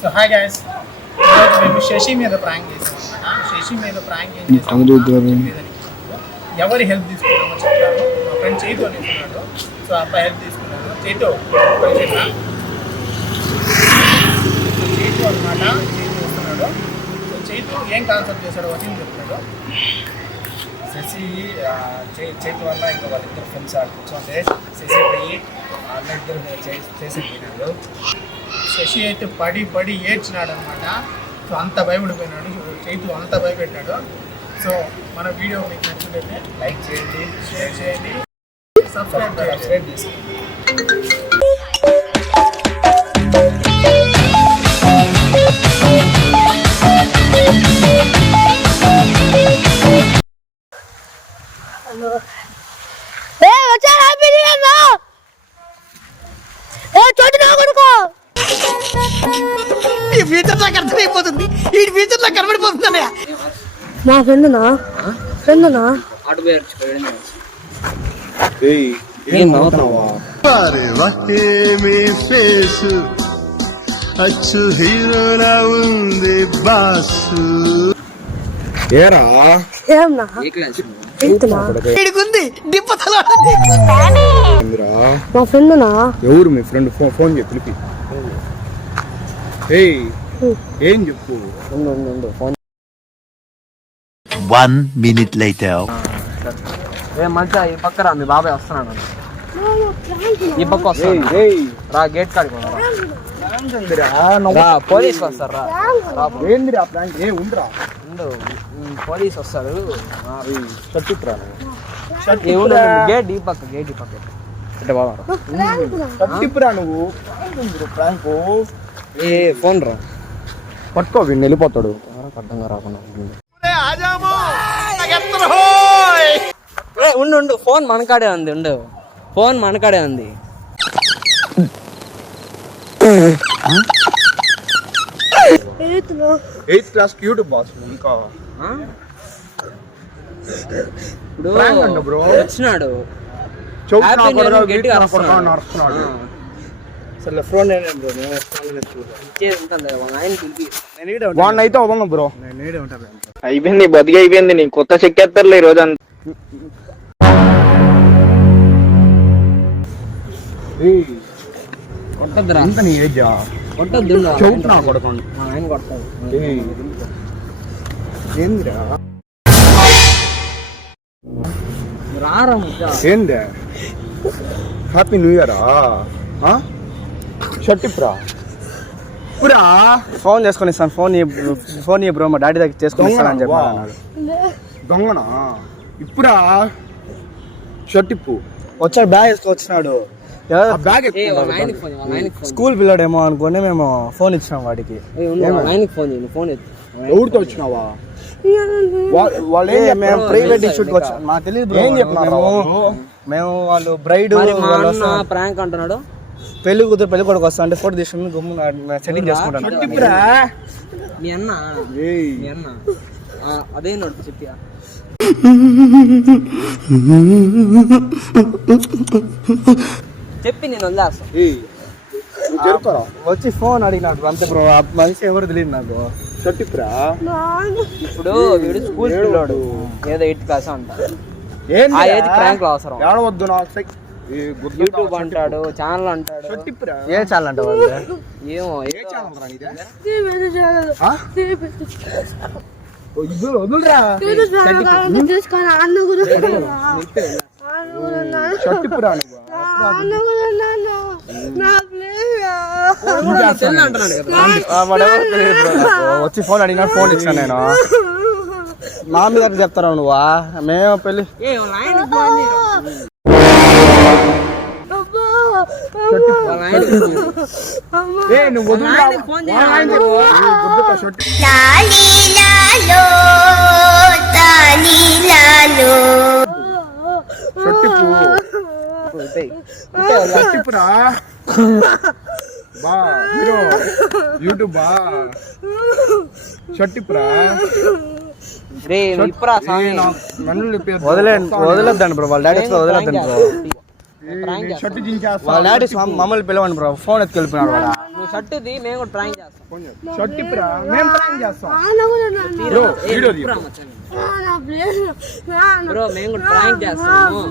So hi guys, ఈరోజు మేము శశి మీద ప్రాంక్ చేసాం అనమాట. శశి మీద ప్రాంక్ ఏం చేసాం, ఎవరి హెల్ప్ తీసుకున్నామో చెప్తాను. మా ఫ్రెండ్ చైతు తీసుకున్నాడు. సో అబ్బాయి హెల్ప్ తీసుకున్నాను. చైతు చైతు అనమాట. చైతు వస్తున్నాడు. సో చైతు ఏం కాన్సెప్ట్ చేశాడు వసీం చెప్తాడు. శశి చైతు వల్ల ఇంకా వాళ్ళిద్దరు ఫ్రెండ్స్ కూర్చోండి. శశి పోయి అన్న ఇద్దరు చేసి పోయినాడు. శశి అయితే పడి పడి ఏడ్చినాడు అనమాట. సో అంత భయపడిపోయినాడు. చైతు అంత భయపెట్టాడు. సో మన వీడియో మీకు నచ్చినట్లయితే లైక్ చేయండి, షేర్ చేయండి, సబ్స్క్రైబ్ చేసుకోండి. ఈ ఫ్యూచర్ నాకు అర్థమైపోతుంది. ఈ ఫ్యూచర్ నాకు కనబడిపోతుంది. మా ఫ్రెండ్నా అచ్చు హీరోలా ఉంది బాసు. ఏరా ఏమన్నా మా ఫ్రెండ్నా ఎవరు మీ ఫ్రెండ్? ఫోన్ చెప్పి పిలిపి. ఏం చెప్పు. 1 minute later. మంచిగా ఈ పక్క రా, మీ బాబాయ్ వస్తున్నాడు. ఈ పక్క వస్తాడు రా, గేట్ కాడికి పోలీస్ వస్తారు రా. ఏందిరా ప్రాంక్? ఉండరా పోలీస్ వస్తాడు. గేట్ ఈ పక్క అంటే బాబా తిప్పురా నువ్వు. ప్రాంక్ ఏ ఫోన్ రా పట్టుకో, వీడిని వెళ్ళిపోతాడు. అర్థంగా రాకుండా ఉండు. ఫోన్ మనకాడే ఉంది. ఫోన్ మనకాడే ఉంది. 8th class cute boss. ఇంకా ఇప్పుడు బ్రో వచ్చినాడు. వాడిని అయితే అవ్వంగా బ్రో. అయిపోయింది, బతికి అయిపోయింది. నీ కొత్త చెక్కేస్తారులే ఈ రోజు అంతా. కొట్టద్దురా, అంత నీ ఏజ్ కొట్టద్దు. చౌట్ నా కొడకండి. మా ఆయన కొడతాడు. ఏందిరా రారా ఏందే? హ్యాపీ న్యూ ఇయరా? షర్ట్ ఇప్పురా ఇప్పురా ఫోన్ చేసుకొని ఇస్తాను. ఫోన్ బ్రో, మా డాడీ దగ్గర చేసుకొని ఇస్తానని చెప్పాను. దొంగనా? ఇప్పుడా షర్ట్ ఇప్పు. వచ్చాడు, బ్యాగ్ వేసుకొచ్చినాడు. బ్యాగ్ స్కూల్ పిల్లాడేమో అనుకుని మేము ఫోన్ ఇచ్చినాం వాడికి. ఫోన్ ఎవరితో వచ్చినావా? మేము ప్రీ వెడ్డింగ్ షూట్ కి వచ్చాం. మాకు తెలియదు. ఏం చెప్పినారు? మేము వాళ్ళు బ్రైడ్ ప్రాంక్ అంటున్నాడు. పెళ్లి కూతురు పెళ్లి కొడుకు వస్తా అంటే ఫోటో తీసుకుని గమ్మున సెట్టింగ్ చేసుకుంటాను. మీ అన్న అదే నోడు చెప్పి నేను వదిలేస్తాను. వచ్చి ఫోన్ అడిగినాడు అంతే బ్రో. ఆ మనిషి ఎవరు తెలియదు నాకు. షర్టిప్రా. ఇప్పుడు వీడు స్కూల్ పిల్లాడు, ఏదో 8th క్లాస్ అంటారు. ఆ ఏజ్ ప్రాంక్ అవసరం. ఏడవద్దు నాకు. యూట్యూబ్ అంటాడు, ఛానల్ అంటాడు. ఏ ఛానల్ అంటావు? ఏమో ఏ ఛానల్ రా నీదే? వచ్చి ఫోన్ అడిగినా ఫోన్ ఇచ్చాను నేను. మా మీద చెప్తారా నువ్వా? మేము పెళ్లి యూట్యూబ్ షర్టిప్రా. వదిలేద్దండి బ్రో, వాళ్ళ డాడీ వదిలేద్దండి బ్రో. వాళ్ళ డాడీ మమ్మల్ని పిలవండి బ్రో. ఫోన్ ఎత్తుకెళ్ళిపోయినాడు వాడు. నువ్వు షర్టుది మేము కూడా ప్రాంక్ చేస్తాం. షర్ట్ ఇప్పుడా మేము ప్రాంక్ చేస్తాం. వీడియో బ్రో మేము కూడా ప్రాంక్ చేస్తాము.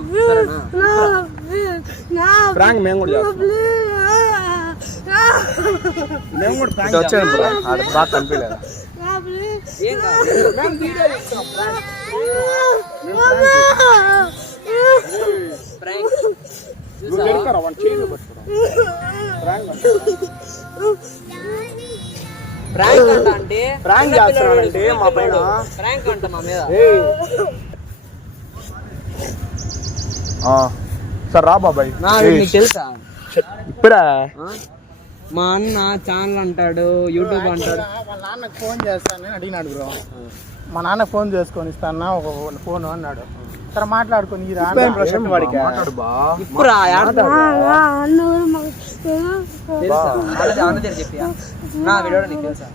ప్రాంక్ మేము కూడా చేస్తాం. మేము కూడా ప్రాంక్ వచ్చాను బ్రో. అది బాగా కనిపించలేదు. ఏం కాదు ప్రాంక్ ప్రాంక్ అంట అంటే ప్రాంక్ చేస్తున్నాడంటే మా పైన. ప్రాంక్ అంట మా మీద. సార్ రా బాబాయ్. నీకు తెలుసా ఇప్పుడా ఆ? మా అన్న ఛానల్ అంటాడు, యూట్యూబ్ అంటాడు. వాళ్ళ నాన్నకు ఫోన్ చేస్తానని అడిగినాడు బ్రో. మా నాన్న ఫోన్ చేసుకొని ఇస్తాను ఒక ఫోన్ అన్నాడు. సరే మాట్లాడుకొని వాడికి ఇప్పుడు తెలుసా అన్న దగ్గర చెప్పి నా వీడియో నీకు తెలుసా?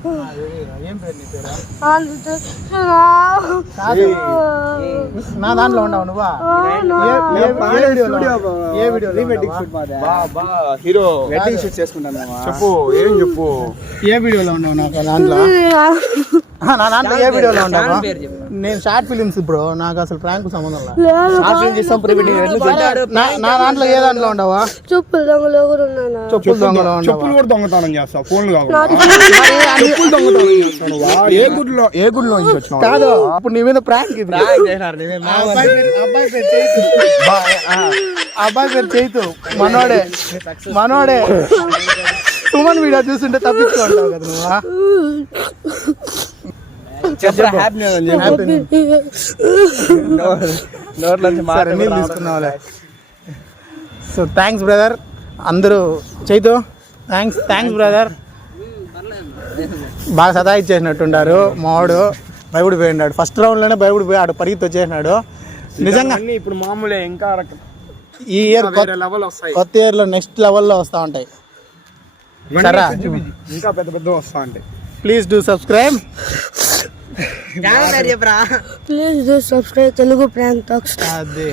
ఏం పేరు నీ పేరు? కాదు నా దాంట్లో ఉండవు నువ్వా? ఏ వీడియో హీరో వెడ్డింగ్ షూట్ చేసుకుంటాను. చెప్పు ఏం చెప్పు. ఏ వీడియోలో ఉన్నావు? నాకు దాంట్లో నా దాంట్లో ఏ వీడియోలో ఉన్నావు? పేరు చెప్పు. నేను షార్ట్ ఫిలిమ్స్ బ్రో. నాకు అసలు ప్రాంక్ సంబంధం లేదు. నా దాంట్లో ఏ దాంట్లో ఉండవా? చెప్పులు దొంగలో కూడా ఉన్నానా? చెప్పులు దొంగలో ఉండవా? చెప్పులు కూడా దొంగతనం చేస్తావు. ఫోన్లు కాకుండా చెప్పులు దొంగతనం చేస్తాను. ఏ గుడిలో నుంచి వచ్చినావు? కాదు ఇప్పుడు నీ మీద ప్రాంక్ ఇది. అబ్బాయి పేరు చైతు. మనోడే సుమన్ వీడియో చూస్తుంటే తప్పించుకుంటావు కదా నువ్వా? తీసుకున్నావులే. సో థ్యాంక్స్ బ్రదర్ అందరూ. Chaitu thanks brother. బాగా సతాయిచ్చేసినట్టుండారు. మావాడు భయపడిపోయినాడు. ఫస్ట్ రౌండ్లోనే భయపడిపోయి ఆడు పరిగెత్తి వచ్చేసినాడు. నిజంగా ఇప్పుడు మామూలే. ఇంకా ఈ ఇయర్ లెవెల్ వస్తాయి. కొత్త ఇయర్లో నెక్స్ట్ లెవెల్లో వస్తూ ఉంటాయి. సరే ఇంకా పెద్ద పెద్ద వస్తా ఉంటాయి. Please do subscribe. Please do subscribe Telugu prank talks. అదే